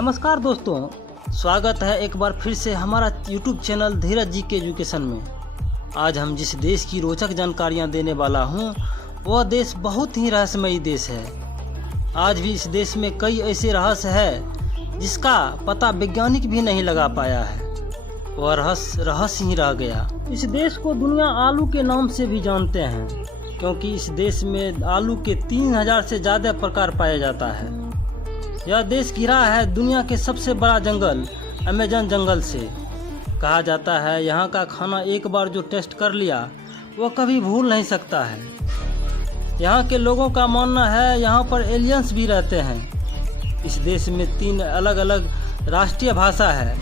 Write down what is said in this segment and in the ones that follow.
नमस्कार दोस्तों, स्वागत है एक बार फिर से हमारा YouTube चैनल धीरज जी के एजुकेशन में। आज हम जिस देश की रोचक जानकारियां देने वाला हूं, वह देश बहुत ही रहस्यमयी देश है। आज भी इस देश में कई ऐसे रहस्य है जिसका पता वैज्ञानिक भी नहीं लगा पाया है। वह रहस्य ही रह गया। इस देश को दुनिया आलू के नाम से भी जानते हैं, क्योंकि इस देश में आलू के 3000 से ज़्यादा प्रकार पाया जाता है। यह देश घिरा है दुनिया के सबसे बड़ा जंगल अमेज़न जंगल से। कहा जाता है यहाँ का खाना एक बार जो टेस्ट कर लिया वह कभी भूल नहीं सकता है। यहाँ के लोगों का मानना है यहाँ पर एलियंस भी रहते हैं। इस देश में 3 अलग अलग राष्ट्रीय भाषा है।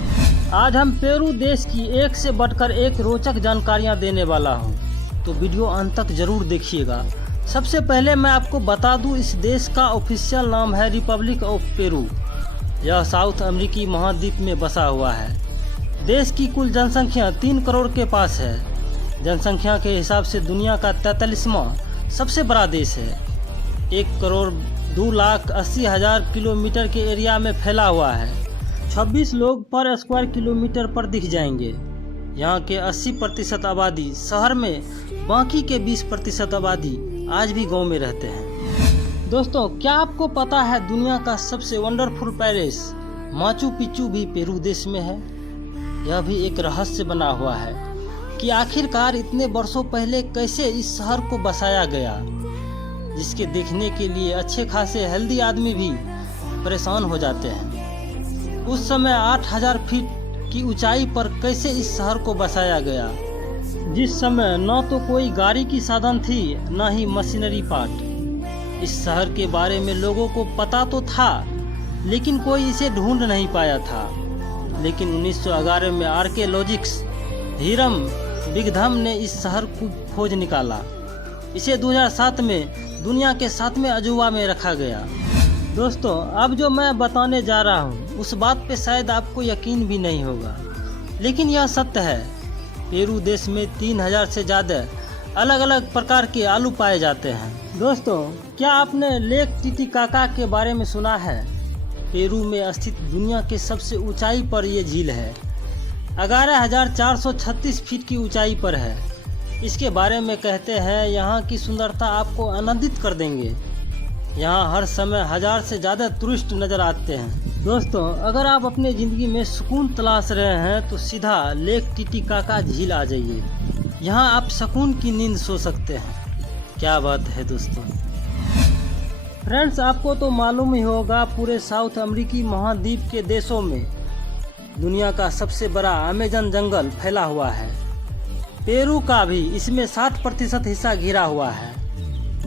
आज हम पेरू देश की एक से बढ़कर एक रोचक जानकारियाँ देने वाला हूँ, तो वीडियो अंत तक जरूर देखिएगा। सबसे पहले मैं आपको बता दूं, इस देश का ऑफिशियल नाम है रिपब्लिक ऑफ पेरू। यह साउथ अमेरिकी महाद्वीप में बसा हुआ है। देश की कुल जनसंख्या 3 करोड़ के पास है। जनसंख्या के हिसाब से दुनिया का 43वां सबसे बड़ा देश है। 1,02,80,000 किलोमीटर के एरिया में फैला हुआ है। 26 लोग पर स्क्वायर किलोमीटर पर दिख जाएंगे। यहाँ के 80% आबादी शहर में, बाकी के 20% आबादी आज भी गांव में रहते हैं। दोस्तों, क्या आपको पता है दुनिया का सबसे वंडरफुल पैलेस माचू पिच्चू भी पेरू देश में है? यह भी एक रहस्य बना हुआ है कि आखिरकार इतने वर्षों पहले कैसे इस शहर को बसाया गया, जिसके देखने के लिए अच्छे खासे हेल्दी आदमी भी परेशान हो जाते हैं। उस समय 8000 फीट की ऊंचाई पर कैसे इस शहर को बसाया गया, जिस समय न तो कोई गाड़ी की साधन थी न ही मशीनरी पार्ट। इस शहर के बारे में लोगों को पता तो था, लेकिन कोई इसे ढूंढ नहीं पाया था। लेकिन 1911 में आर्कियोलॉजिस्ट हीरम बिगधम ने इस शहर को खोज निकाला। इसे 2007 में दुनिया के 7वें अजूबा में रखा गया। दोस्तों, अब जो मैं बताने जा रहा हूँ उस बात पे शायद आपको यकीन भी नहीं होगा, लेकिन यह सत्य है। पेरू देश में 3000 से ज़्यादा अलग अलग प्रकार के आलू पाए जाते हैं। दोस्तों, क्या आपने लेक टिटिकाका के बारे में सुना है? पेरू में स्थित दुनिया के सबसे ऊंचाई पर यह झील है। 11,436 फीट की ऊंचाई पर है। इसके बारे में कहते हैं यहाँ की सुंदरता आपको आनंदित कर देंगे। यहाँ हर समय 1000 से ज़्यादा टूरिस्ट नज़र आते हैं। दोस्तों, अगर आप अपने ज़िंदगी में सुकून तलाश रहे हैं तो सीधा लेक टिटिकाका झील आ जाइए। यहाँ आप सुकून की नींद सो सकते हैं। क्या बात है दोस्तों। फ्रेंड्स, आपको तो मालूम ही होगा, पूरे साउथ अमेरिकी महाद्वीप के देशों में दुनिया का सबसे बड़ा अमेज़न जंगल फैला हुआ है। पेरू का भी इसमें 60% हिस्सा घिरा हुआ है।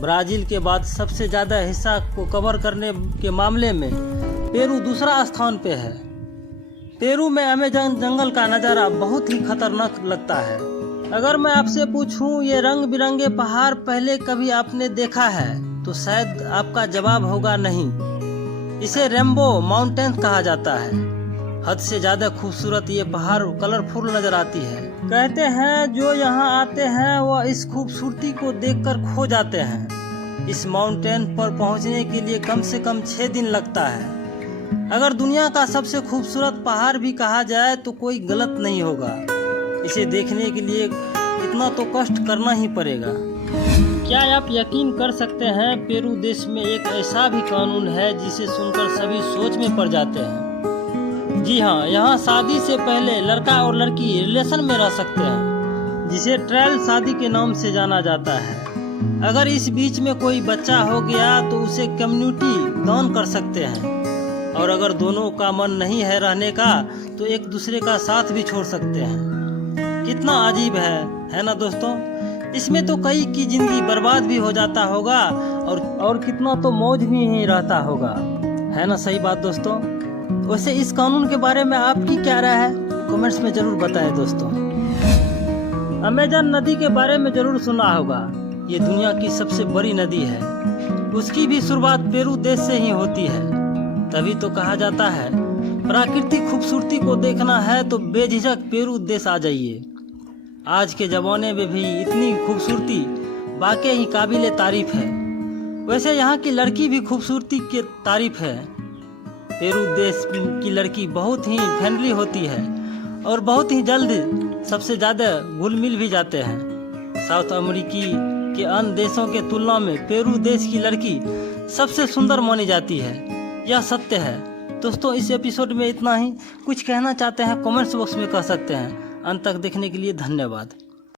ब्राज़ील के बाद सबसे ज़्यादा हिस्सा को कवर करने के मामले में पेरू दूसरा स्थान पे है। पेरू में अमेज़न जंगल का नज़ारा बहुत ही खतरनाक लगता है। अगर मैं आपसे पूछूं ये रंग बिरंगे पहाड़ पहले कभी आपने देखा है, तो शायद आपका जवाब होगा नहीं। इसे रेनबो माउंटेन कहा जाता है। हद से ज़्यादा खूबसूरत ये पहाड़ कलरफुल नज़र आती है। कहते हैं जो यहाँ आते हैं वह इस खूबसूरती को देखकर खो जाते हैं। इस माउंटेन पर पहुँचने के लिए कम से कम 6 दिन लगता है। अगर दुनिया का सबसे खूबसूरत पहाड़ भी कहा जाए तो कोई गलत नहीं होगा। इसे देखने के लिए इतना तो कष्ट करना ही पड़ेगा। क्या आप यकीन कर सकते हैं, पेरू देश में एक ऐसा भी कानून है जिसे सुनकर सभी सोच में पड़ जाते हैं। जी हाँ, यहाँ शादी से पहले लड़का और लड़की रिलेशन में रह सकते हैं, जिसे ट्रायल शादी के नाम से जाना जाता है। अगर इस बीच में कोई बच्चा हो गया तो उसे कम्युनिटी दान कर सकते हैं, और अगर दोनों का मन नहीं है रहने का तो एक दूसरे का साथ भी छोड़ सकते हैं। कितना अजीब है ना दोस्तों। इसमें तो कई की जिंदगी बर्बाद भी हो जाता होगा और कितना तो मौज भी ही रहता होगा, है ना? सही बात दोस्तों। वैसे इस कानून के बारे में आपकी क्या राय है, कमेंट्स में जरूर बताएं दोस्तों। अमेज़न नदी के बारे में जरूर सुना होगा। ये दुनिया की सबसे बड़ी नदी है। उसकी भी शुरुआत पेरू देश से ही होती है। तभी तो कहा जाता है, प्राकृतिक खूबसूरती को देखना है तो बेझिझक पेरू देश आ जाइए। आज के ज़माने में भी इतनी खूबसूरती वाकई ही काबिले तारीफ है। वैसे यहाँ की लड़की भी खूबसूरती की तारीफ है। पेरू देश की लड़की बहुत ही फ्रेंडली होती है और बहुत ही जल्द सबसे ज़्यादा घुल मिल भी जाते हैं। साउथ अमेरिकी के अन्य देशों के तुलना में पेरू देश की लड़की सबसे सुंदर मानी जाती है, यह सत्य है। दोस्तों, इस एपिसोड में इतना ही। कुछ कहना चाहते हैं कमेंट्स बॉक्स में कह सकते हैं। अंत तक देखने के लिए धन्यवाद।